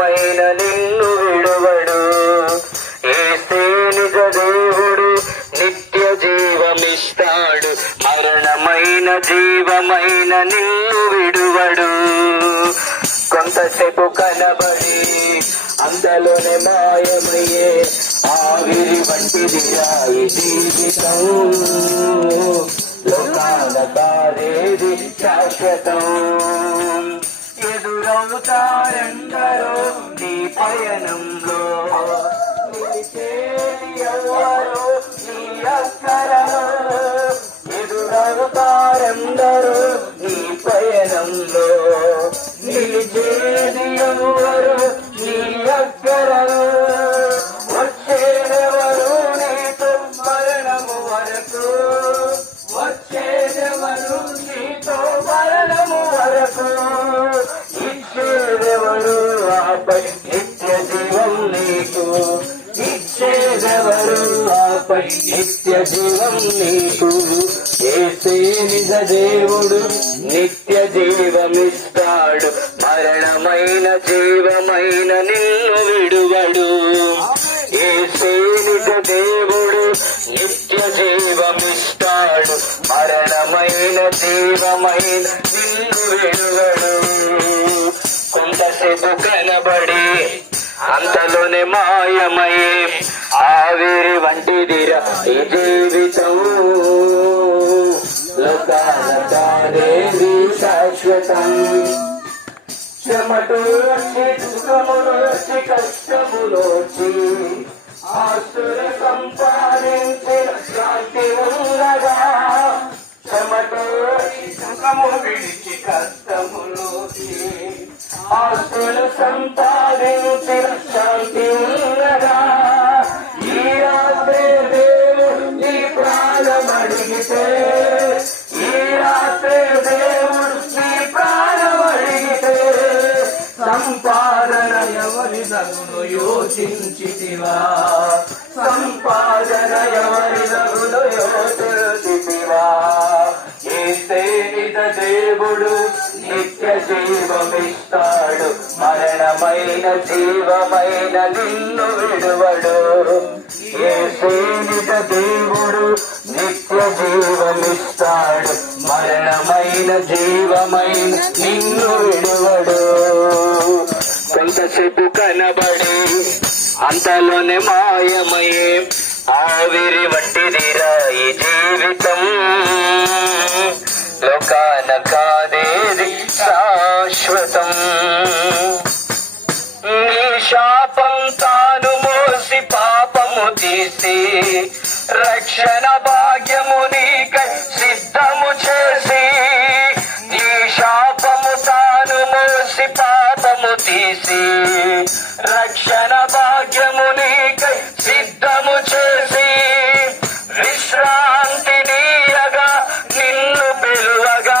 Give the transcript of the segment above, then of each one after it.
మరణమైన నిన్ను విడువడు. యేసే నిజ దేవుడు, నిత్య జీవమిస్తాడు, మరణమైన జీవమైన నిన్ను విడువడు. కొంతసేపు కనబడి అంతలోనే మాయమయ్యే ఆవిరి వంటిదిరా ఈ జీవితం. లోకాల కాదేది శాశ్వతం. ఎదురవుతారెందరో నీ పయనంలో, నిలిచేది ఎవరో నీ అక్కరలో. ఎదురవుతారెందరో నీ పయనంలో, నిలిచేది ఎవరు నీ అక్కరలో. వచ్చేదెవరు నీతో మరణము వరకు, వచ్చేదెవరు నీతో మరణము వరకు. ఇచ్చేదెవరు ఆపై నిత్య జీవం నీకు, ఇచ్చేదెవరు ఆపై నిత్య జీవం నీకు. యేసే నిజ దేవుడు, నిత్య జీవమిస్తాడు, మరణమైన జీవమైన నిన్ను విడువడు. యేసే నిజ దేవుడు, నిత్య జీవమిస్తాడు, మరణమైన జీవమైన నిన్ను విడువడు. కొంతసేపు కనబడి అంతలోనే మాయమయ్యే ఆవిరి వంటిదిరా ఈ జీవితం. లోకాల కాదేది శాశ్వతం. శ్రమటోచి దుఃఖములోచి కష్టములోచి ఆస్తులు సంపాదించిన శాంతి ఉన్నదా. శ్రమటోచి సుఖము విడిచి కష్టములోచి ఆస్తులు సంపాదించిన శాంతి ఉన్నదా. ఈ రాత్రి దేవుడు నీ ప్రాణం అడిగితే, ఈ రాత్రి దేవుడు నీ ప్రాణం అడిగితే, సంపాదన ఎవరి దగును యోచించితివా, సంపాదన ఎవరి దగును యోచించితివా. యేసే నిజ దేవుడు, నిత్య జీవమిస్తాడు, మరణమైన జీవమైన నిన్ను విడువడు. యేసే నిజ దేవుడు, నిత్య జీవమిస్తాడు, మరణమైన జీవమైన నిన్ను విడువడు. కొంతసేపు కనబడి అంతలోనే మాయమయ్యే ఆవిరి వంటిదిరా ఈ జీవితం. లోకాన కాదేది శాశ్వతం. నీ శాపం తాను మోసి పాపము తీసి, రక్షణ భాగ్యము నీకై సిద్ధము చేసి. నీ శాపము తాను మోసి పాపము తీసి, రక్షణ భాగ్యము నీకై సిద్ధము చేసి. విశ్రాంతినీయగా నిన్ను పిలువగా,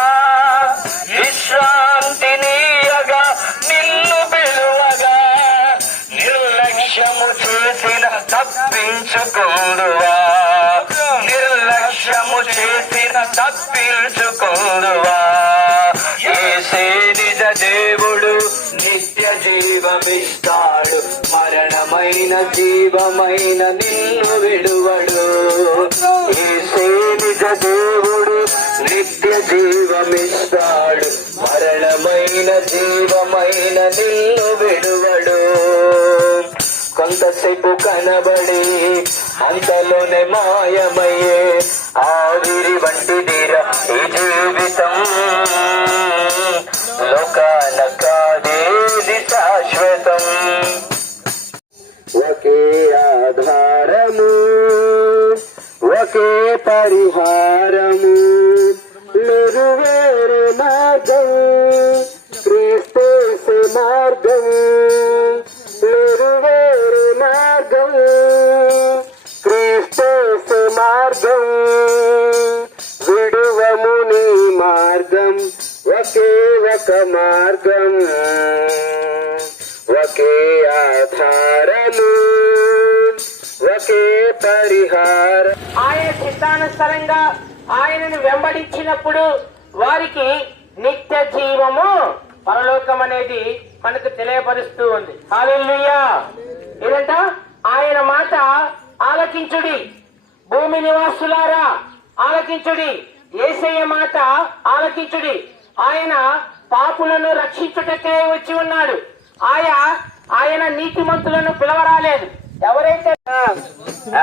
విశ్రాంతినీయగా నిన్ను పిలువగా. నిర్లక్ష్యము చేసిన తప్పించుకుందువా, నిర్లక్ష్యము చేసిన తప్పించుకుందువా. యేసే నిజ దేవుడు, నిత్య జీవమిస్తాడు, మరణమైన జీవమైన నిన్ను విడువడు. యేసే నిజ దేవుడు, నిత్య జీవమిస్తాడు, మరణమైన జీవమైన నిన్ను విడువడు. కొంతసేపు కనబడి అంతలోనే మాయమయ్యే ఆవిరి వంటిదిరా ఈ జీవితం. లోకాన కాదేది శాశ్వతం. ఒకే ఆధారము, ఒకే పరిహారము, లేదు వేరే మార్గం. క్రీస్తు మార్గం, లేదు వేరే మార్గం. క్రీస్తు మార్గం, విడువము నీ మార్గం. ఒకే ఒక మార్గం, ఒకే ఆధారము, ఒకే పరిహారం. ఆయన చిత్తానుసారంగా ఆయనను వెంబడించినప్పుడు వారికి నిత్య జీవము పరలోకం అనేది మనకు తెలియపరుస్తూ ఉంది. హల్లెలూయా. ఏదంట? ఆయన మాట ఆలకించుడి, భూమి నివాసులారా ఆలకించుడి. యేసయ్య మాట ఆలకించుడి. ఆయన పాపులను రక్షించుటకే వచ్చి ఉన్నాడు. ఆయన నీతిమంతులను పిలవరాలేదు. ఎవరైతే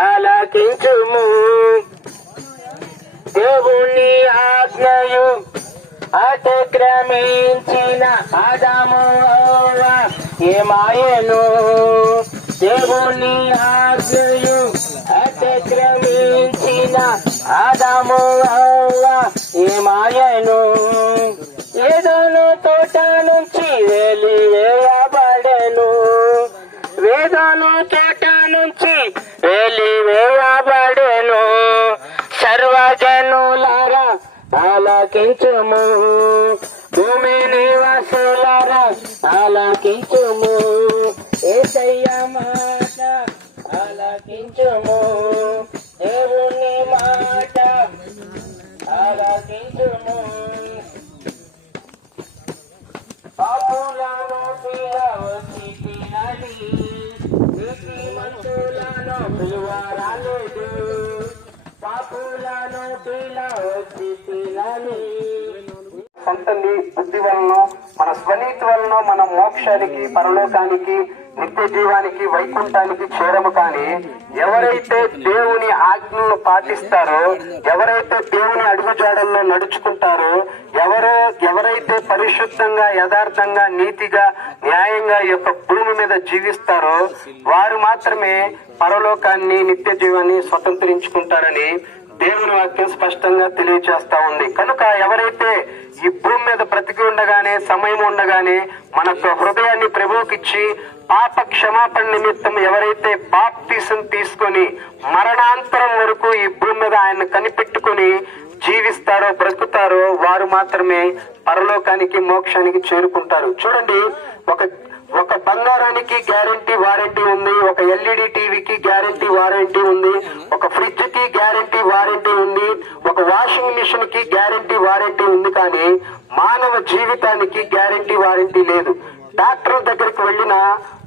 ఆలకించుము దేవుని ఆజ్ఞయు అతిక్రమించిన ఆదాము హవ్వ ఏమాయెను. దేవుని ఆజ్ఞయు అతిక్రమించిన ఆదాము హవ్వ ఏమాయెను. ఏదోను తోట నుంచి వెలివేయబడెను. వేదను తోట నుంచి వెలివేయబడెను. సర్వజనులారా ఆలకించుము, భూమి నివాసులారా ఆలకించుము. యేసయ్య మాట ఆలకించుము, దేవుని మాట ఆలకించుము. పాపులను పిలవచ్చి తినని, నీతిమంతులను పిలువరాలేదు. పాపులను పిలవచ్చి తినని. సొంత బుద్ధి వలన, మన స్వనీతి వలన మన మోక్షానికి, పరలోకానికి, నిత్య జీవానికి, వైకుంఠానికి చేరము. కానీ ఎవరైతే దేవుని ఆజ్ఞలను పాటిస్తారో, ఎవరైతే దేవుని అడుగుజాడల్లో నడుచుకుంటారో, ఎవరైతే పరిశుద్ధంగా, యథార్థంగా, నీతిగా, న్యాయంగా ఈ యొక్క భూమి మీద జీవిస్తారో వారు మాత్రమే పరలోకాన్ని, నిత్య జీవాన్ని స్వతంత్రించుకుంటారని దేవుని వాక్యం స్పష్టంగా తెలియజేస్తా ఉంది. కనుక ఎవరైతే ఈ భూమి మీద బ్రతికి ఉండగానే, సమయం ఉండగానే మన హృదయాన్ని ప్రభువుకిచ్చి పాప క్షమాపణ నిమిత్తం ఎవరైతే బాప్తిసం తీసుకొని మరణాంతరం వరకు ఈ భూమి మీద ఆయన కనిపెట్టుకుని జీవిస్తారో, బ్రతుకుతారో వారు మాత్రమే పరలోకానికి, మోక్షానికి చేరుకుంటారు. చూడండి, ఒక బంగారానికి గ్యారంటీ వారంటీ ఉంది, ఒక ఎల్ఈడి టీవీకి గ్యారంటీ వారంటీ ఉంది, ఒక ఫ్రిడ్జ్ కి గ్యారంటీ వారంటీ ఉంది, ఒక వాషింగ్ మిషన్ కి గ్యారంటీ వారంటీ ఉంది. కానీ మానవ జీవితానికి గ్యారంటీ వారంటీ లేదు. డాక్టర్ దగ్గరికి వెళ్ళినా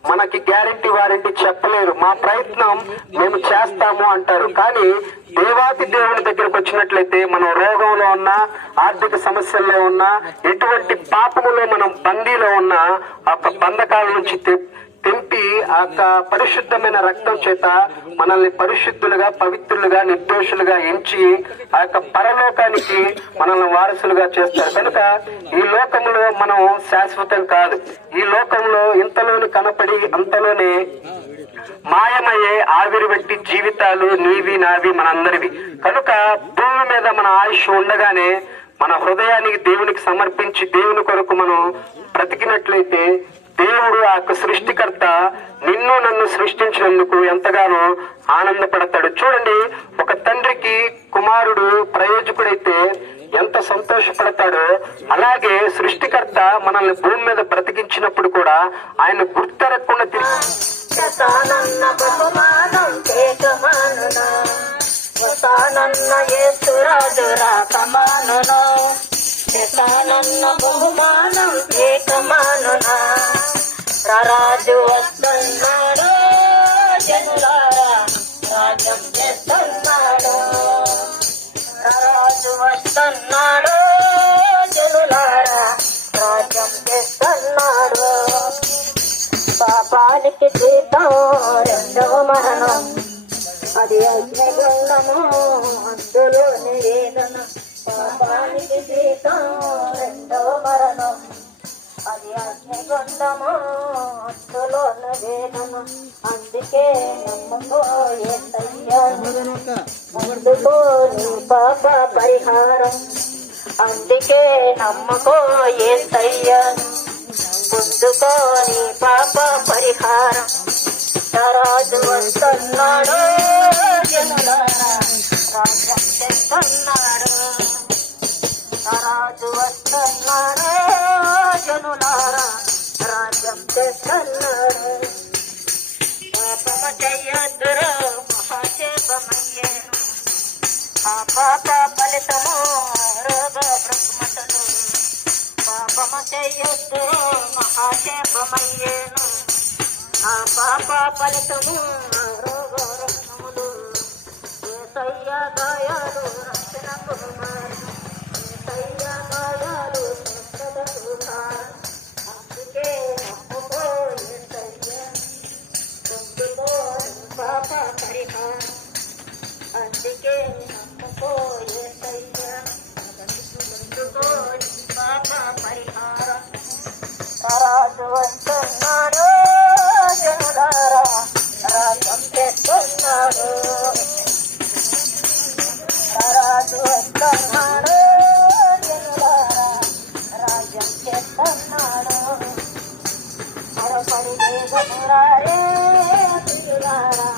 మనకి గ్యారంటీ వారంటీ చెప్పలేరు. మా ప్రయత్నం మేము చేస్తాము అంటారు. కానీ దేవాతి దేవుని దగ్గరకు వచ్చినట్లయితే మనం రోగంలో ఉన్నా, ఆర్థిక సమస్యల్లో ఉన్నా, ఎటువంటి పాపములో మనం బందీలో ఉన్నా ఆ బంధకాల నుంచి తెంపి ఆ పరిశుద్ధమైన రక్తం చేత మనల్ని పరిశుద్ధులుగా, పవిత్రులుగా, నిర్దోషులుగా ఎంచి ఆ యొక్క పరలోకానికి మనల్ని వారసులుగా చేస్తారు. కనుక ఈ లోకంలో మనం శాశ్వతం కాదు. ఈ లోకంలో ఇంతలోని కనపడి అంతలోనే మాయమయ్యే ఆవిరి వంటి జీవితాలు నీవి, నావి, మనందరివి. కనుక భూమి మీద మన ఆయుష్ ఉండగానే మన హృదయానికి దేవునికి సమర్పించి దేవుని కొరకు మనం బ్రతికినట్లయితే దేవుడు ఆ యొక్క సృష్టికర్త నిన్ను నన్ను సృష్టించినందుకు ఎంతగానో ఆనందపడతాడు. చూడండి, ఒక తండ్రికి కుమారుడు ప్రయోజకుడైతే ఎంత సంతోషపడతాడో, అలాగే సృష్టికర్త మనల్ని భూమి మీద బ్రతికించినప్పుడు కూడా ఆయన గుర్తెరగకుండా బహుమానం ఏకమానునా. రాజు వస్తున్నాడు, జనులారా రాజ్యం చేస్తున్నాడు. రాజు వస్తున్నాడు, జనులారా రాజ్యం చేస్తున్నాడు. పాపానికి జీతం రెండవ మరణం, అది అగ్నిగుండము, అందులోని వేదన. పాపానికి జీతం రెండవ మరణం, అది అగ్నిగుండము, అందులోని వేదన. అందుకే నమ్మకో యేసయ్యా, అందుకో నీ పాప పరిహారం. అందుకే నమ్మకో యేసయ్యా, పొందుకో నీ పాప పరిహారం. రాజు వస్తున్నాడు, జనులారా రాజ్యం చేస్తున్నాడు. రాజు వస్తున్నాడు, జనులారా రాజ్యం చేస్తున్నాడు. పాపమ చెయ్యొద్దురు, మహాశేపమయ్యేను. ఆ పాప ఫలితము రోగ బ్రహ్మతలు. పాపమ చెయ్యొద్దురు, మహాక్షేమమయ్యేను. ఆ పాప ఫలితము రోగములు ఏసయ్య గాయాలు రక్షణకు మారు. ఏసయ్య గాయాలు రక్షణకు మారు. అందుకే నమ్ముకో ఏసయ్య, నమ్ముకో పాప పరిహారం. అందుకే నమ్ముకో ఏసయ్య, నమ్ముకో పాప పరిహారం. రాజు అంటున్నాడు జనులారా, రాజ్యం తెస్తున్నాడు. రాజు అంటున్నాడు జనులారా, రాజ్యం తెస్తున్నాడు. మరొకరి వేగమురారే ప్రియులారా,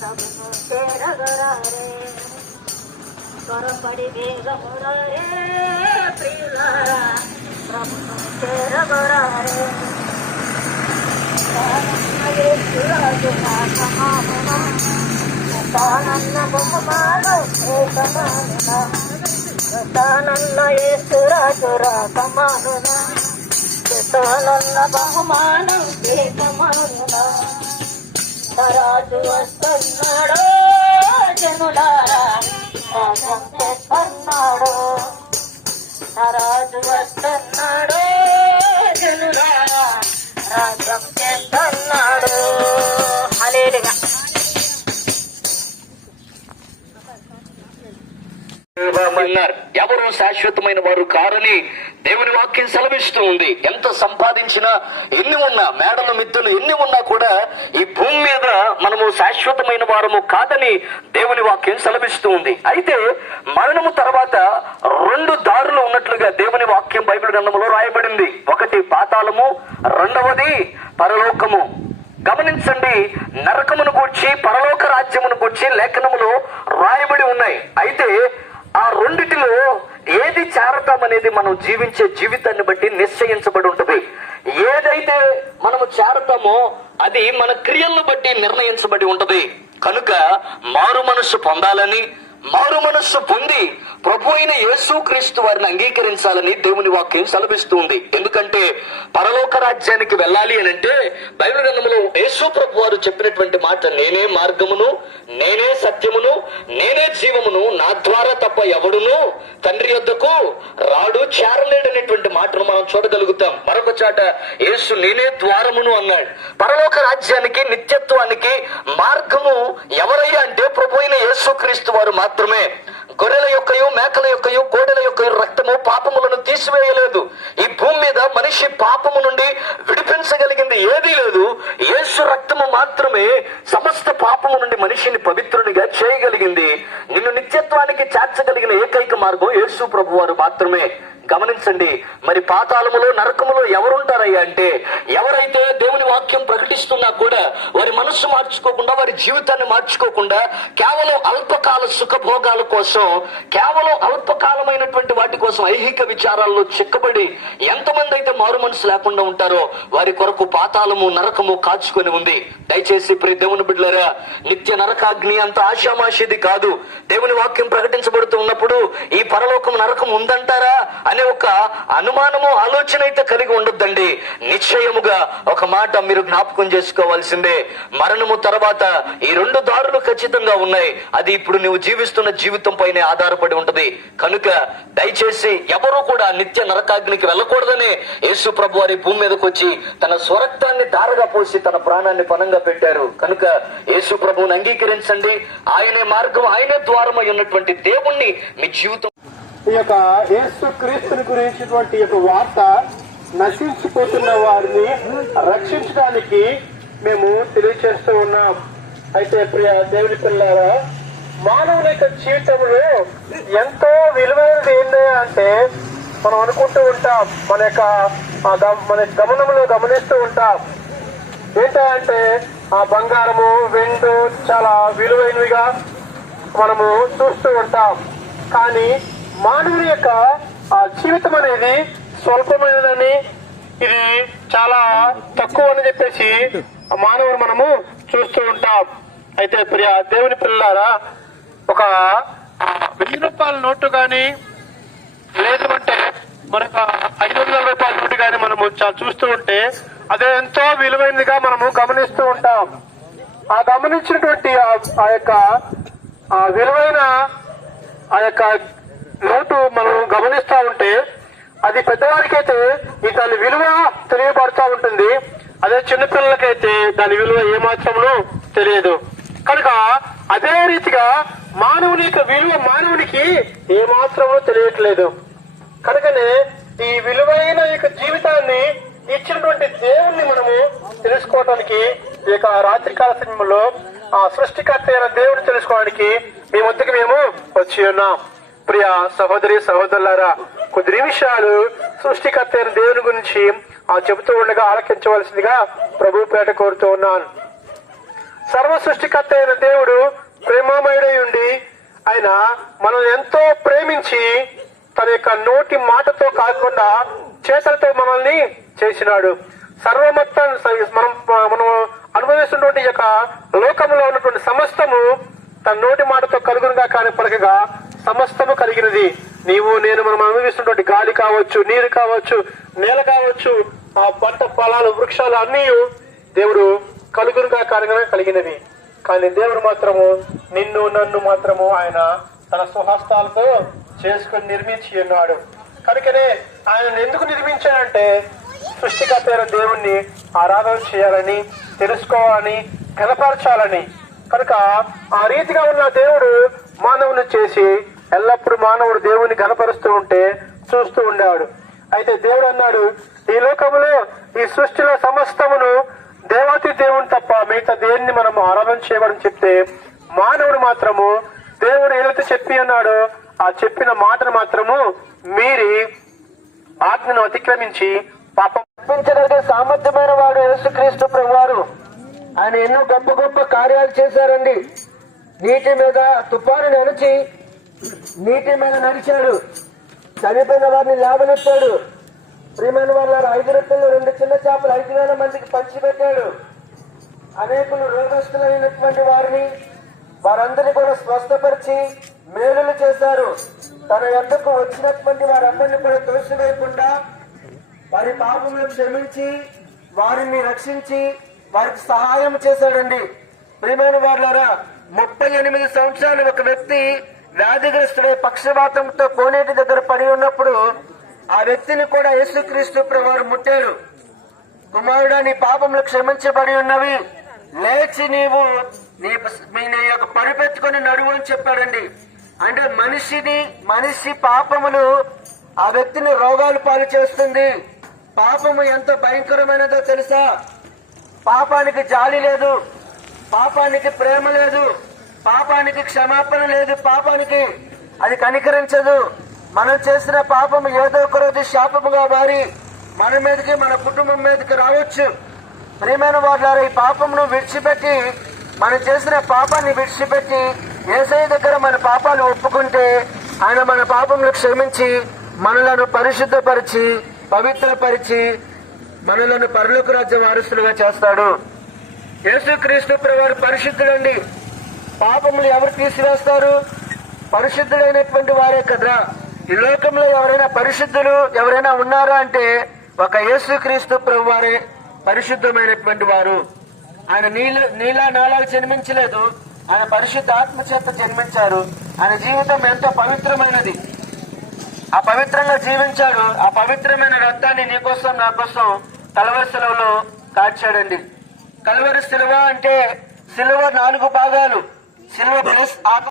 ప్రభును చేరగరారే. త్వరపడి వేగమురారే ప్రియులారా, ప్రభును చేరగరారే. యేసురాజు నా సమానున, తానన్న బహుమాను ఏకమానున. తానన్న యేసురాజు రా సమానున, తానన్న బహుమానం ఏకమానున. రాజు వస్తున్నాడు జనులారా, రాజ్యం చేస్తున్నాడు. రాజు వస్తున్నాడు జనులారా, రాజ్యం చేస్తున్నాడు. హల్లెలూయా. ఎవరు శాశ్వతమైన వారు కారని దేవుని వాక్యం సెలవిస్తూ ఉంది. ఎంత సంపాదించినా, ఎన్ని ఉన్నా, మేడలు మిత్తులు ఎన్ని ఉన్నా కూడా ఈ భూమి మీద మనము శాశ్వతమైన వారము కాదని దేవుని వాక్యం సెలవిస్తూ ఉంది. అయితే మరణము తర్వాత 2 దారులు ఉన్నట్లుగా దేవుని వాక్యం బైబిల్ గ్రంథంలో రాయబడింది. ఒకటి పాతాళము, రెండవది పరలోకము. గమనించండి, నరకమును గూర్చి పరలోక రాజ్యమును గూర్చి లేఖనములు రాయబడి ఉన్నాయి. అయితే ఆ రెండిటిలో ఏది చేరతామనేది మనం జీవించే జీవితాన్ని బట్టి నిశ్చయించబడి ఉంటుంది. ఏదైతే మనము చేరతామో అది మన క్రియలను బట్టి నిర్ణయించబడి ఉంటది. కనుక మారు మనస్సు పొందాలని, మారు మనస్సు పొంది ప్రభు అయిన యేసుక్రీస్తు వారిని అంగీకరించాలని దేవుని వాక్యం సెలవిస్తుంది. ఎందుకంటే పరలోక రాజ్యానికి వెళ్ళాలి అని అంటే బైబిల్ గ్రంథంలో యేసు ప్రభు వారు చెప్పినటువంటి మాట, నేనే మార్గమును, నేనే సత్యమును, నేనే జీవమును, నా ద్వారా తప్ప ఎవడును తండ్రి యొద్దకు రాడు, చేరలేడనేటువంటి మాటను మనం చూడగలుగుతాం. మరొక చాట యేసు నేనే ద్వారమును అన్నాడు. పరలోక రాజ్యానికి, నిత్యత్వానికి మార్గము ఎవరయ్యా అంటే ప్రభు అయిన యేసుక్రీస్తు వారు మాత్రమే. గొర్రెల యొక్కయు, మేకల యొక్కయు, కోడెల యొక్కయు రక్తము పాపములను తీసివేయలేదు. ఈ భూమి మీద మనిషి పాపము నుండి విడిపించగలిగింది ఏదీ లేదు. యేసు రక్తము మాత్రమే సమస్త పాపము నుండి మనిషిని పవిత్రునిగా చేయగలిగింది. నిన్ను నిత్యత్వానికి చేర్చగలిగిన ఏకైక మార్గం యేసు ప్రభు వారు మాత్రమే. గమనించండి, మరి పాతాళములో, నరకములో ఎవరుంటారయ్యా అంటే ఎవరైతే దేవుని వాక్యం ప్రకటిస్తున్నా కూడా వారి మనస్సు మార్చుకోకుండా, వారి జీవితాన్ని మార్చుకోకుండా కేవలం అల్పకాల సుఖభోగాల కోసం, కేవలం అల్పకాలమైనటువంటి వాటి కోసం ఐహిక విచారాల్లో చిక్కబడి ఎంతమంది అయితే మారు మనసు లేకుండా ఉంటారో వారి కొరకు పాతాళము, నరకము కాచుకొని ఉంది. దయచేసి ప్రియ దేవుని బిడ్డలారా, నిత్య నరకాగ్ని అంత ఆశామాషిది కాదు. దేవుని వాక్యం ప్రకటించబడుతూ ఉన్నప్పుడు ఈ పరలోకం, నరకం ఉందంటారా అనే ఒక అనుమానము, ఆలోచన అయితే కలిగి ఉండొద్దండి. నిశ్చయముగా ఒక మాట మీరు జ్ఞాపకం చేసుకోవాల్సిందే, మరణము తర్వాత ఈ 2 దారులు ఖచ్చితంగా ఉన్నాయి. అది ఇప్పుడు నువ్వు జీవిస్తున్న జీవితం పైనే ఆధారపడి ఉంటది. కనుక దయచేసి ఎవరు కూడా నిత్య నరకాగ్నికి వెళ్ళకూడదనే యేసు ప్రభు వారి భూమి మీదకి వచ్చి తన స్వరక్తాన్ని దారగా పోసి తన ప్రాణాన్ని పణంగా పెట్టారు. కనుక యేసు ప్రభువుని అంగీకరించండి. ఆయనే మార్గం, ఆయనే ద్వారమై ఉన్నటువంటి దేవుణ్ణి మీ జీవితం. ఈ యొక్క యేసు క్రీస్తుని గురించినటువంటి యొక్క వార్త నశించిపోతున్న వారిని రక్షించడానికి మేము తెలియజేస్తూ ఉన్నాం. అయితే ప్రియ దేవుని పిల్లారా, మానవుని యొక్క జీవితంలో ఎంతో విలువైనది ఏంటి అంటే మనం అనుకుంటూ ఉంటాం, మన గమనంలో గమనిస్తూ ఉంటాం. ఏంటంటే ఆ బంగారము, వెండు చాలా విలువైనవిగా మనము చూస్తూ ఉంటాం. కానీ మానవుని యొక్క జీవితం అనేది స్వల్పమైనదని, ఇది చాలా తక్కువ అని చెప్పేసి మానవుని మనము చూస్తూ ఉంటాం. అయితే ప్రియ దేవుని పిల్లారా, ఒక 1000 రూపాయల నోటు కానీ, లేదు అంటే మనకు 500 రూపాయల నోటు కానీ మనము చూస్తూ ఉంటే అదే ఎంతో విలువైనదిగా మనము గమనిస్తూ ఉంటాం. ఆ గమనించినటువంటి ఆ యొక్క విలువైన ఆ యొక్క నోటు మనం గమనిస్తూ ఉంటే అది పెద్దవారికైతే దాని విలువ తెలియబడుతూ ఉంటుంది. అదే చిన్నపిల్లలకైతే దాని విలువ ఏమాత్రమునో తెలియదు. కనుక అదే రీతిగా మానవుని యొక్క విలువ మానవునికి ఏమాత్రమో తెలియట్లేదు. కనుకనే ఈ విలువైన యొక్క జీవితాన్ని ఇచ్చినటువంటి దేవుణ్ణి మనము తెలుసుకోవడానికి ఈ యొక్క రాత్రికాల సమయంలో ఆ సృష్టికర్త అయిన దేవుడిని తెలుసుకోవడానికి మీ వద్దకు మేము వచ్చి ఉన్నాం. ప్రియ సహోదరి సహోదరులారా, కొద్ది నిమిషాలు సృష్టికర్త అయిన దేవుని గురించి చెబుతూ ఉండగా ఆలకించవలసిందిగా ప్రభు పేట కోరుతూ ఉన్నాను. సర్వ సృష్టికర్త అయిన దేవుడు ప్రేమమయుడై ఉండి ఆయన మనం ఎంతో ప్రేమించి తన యొక్క నోటి మాటతో కాకుండా చేతలతో మనల్ని చేసినాడు. సర్వమొత్తం మనం అనుభవిస్తున్నటువంటి యొక్క లోకంలో ఉన్నటువంటి సమస్తము తన నోటి మాటతో కలుగునుగా కాని పలకగా సమస్తము కలిగినది. నీవు నేను మనం అనుభవిస్తున్నటువంటి గాలి కావచ్చు, నీరు కావచ్చు, నేల కావచ్చు, ఆ పంట పొలాలు వృక్షాలు అన్నీ దేవుడు కలుగునుగా కారణంగా కలిగినవి. కానీ దేవుడు మాత్రము నిన్ను నన్ను మాత్రము ఆయన తన స్వహస్తాలతో చేసుకుని నిర్మించి ఉన్నాడు. కనుకనే ఆయన ఎందుకు నిర్మించాడంటే సృష్టికర్త అయిన దేవుణ్ణి ఆరాధన చేయాలని, తెలుసుకోవాలని, కనపరచాలని. కనుక ఆ రీతిగా ఉన్న దేవుడు మానవుని చేసి ఎల్లప్పుడూ మానవుడు దేవుని కనపరుస్తూ ఉంటే చూస్తూ ఉండేవాడు. అయితే దేవుడు అన్నాడు, ఈ లోకంలో ఈ సృష్టిలో సమస్తమును దేవాతి దేవుని తప్ప మిగతా దేన్ని మనం ఆరాధన చేయమని చెప్తే మానవుడు మాత్రము దేవుడు ఏదైతే చెప్పి అన్నాడో ఆ చెప్పిన మాటను మాత్రము మీరి ఆజ్ఞను అతిక్రమించి పాపం తప్పించగలిగే సామర్థ్యమైన వాడు యేసుక్రీస్తు ప్రభువారు. ఆయన ఎన్నో గొప్ప గొప్ప కార్యాలు చేశారండి. నీటి మీద తుఫాను నడిచి నీటి మీద నడిచాడు. చనిపోయిన వారిని లేవనెత్తాడు. ప్రియమైన వాళ్ళ 5 రొట్టెలు 2 చిన్న చేపలు 5,000 మందికి పంచిపెట్టాడు. అనేకులు రోగస్తులైనటువంటి వారందరినీ కూడా స్వస్థపరిచి మేలులు చేశారు. తన యొద్దకు వచ్చినటువంటి వారందరినీ కూడా తోసివేయకుండా వారి పాపములను క్షమించి వారిని రక్షించి వారికి సహాయం చేశాడండి. ప్రియమైన వారులారా, 38 సంవత్సరాలు ఒక వ్యక్తి వ్యాధిగ్రస్తుడై పక్షవాతంతో కోనేటి దగ్గర పడి ఉన్నప్పుడు ఆ వ్యక్తిని కూడా యేసుక్రీస్తు ప్రభువారు ముట్టాడు. కుమారుడా, నీ పాపములు క్షమించబడి ఉన్నవి, లేచి నీవు నీ యొక్క పరుపెత్తుకొని నడువు అని చెప్పాడండి. అంటే మనిషి పాపములు ఆ వ్యక్తిని రోగాలు పాలు చేస్తుంది. పాపము ఎంత భయంకరమైనదో తెలుసా? పాపానికి జాలి లేదు, పాపానికి ప్రేమ లేదు, పాపానికి క్షమాపణ లేదు, పాపానికి అది కనికరించదు. మనం చేసిన పాపము ఏదో ఒక రోజు శాపముగా మారి మన మీదకి మన కుటుంబం మీదకి రావచ్చు. ప్రియమైన వారులారా, ఈ పాపమును విడిచిపెట్టి మనం చేసిన పాపాన్ని విడిచిపెట్టి యేసయ్య దగ్గర మన పాపాలు ఒప్పుకుంటే ఆయన మన పాపములు క్షమించి మనలను పరిశుద్ధపరిచి పవిత్రపరిచి మనలను పరలోక రాజ్య వారసులుగా చేస్తాడు. యేసుక్రీస్తు ప్రభువారు పరిశుద్ధుడండి. పాపములు ఎవరు తీసివేస్తారు? పరిశుద్ధుడైనటువంటి వారే కదా. ఈ లోకంలో ఎవరైనా పరిశుద్ధులు ఎవరైనా ఉన్నారా అంటే ఒక యేసుక్రీస్తు ప్రభువారే పరిశుద్ధమైనటువంటి వారు. ఆయన నీలా నాలాలు జన్మించలేదు, ఆయన పరిశుద్ధ ఆత్మ చేత జన్మించారు. ఆయన జీవితం ఎంతో పవిత్రమైనది. ఆ పవిత్రంగా జీవించాడు. ఆ పవిత్రమైన రక్తాన్ని నీకోసం నా కోసం కల్వరి శిలువలో కార్చాడండి. కల్వరి శిలువ అంటే శిలువ 4 భాగాలు. శిలువ ప్లస్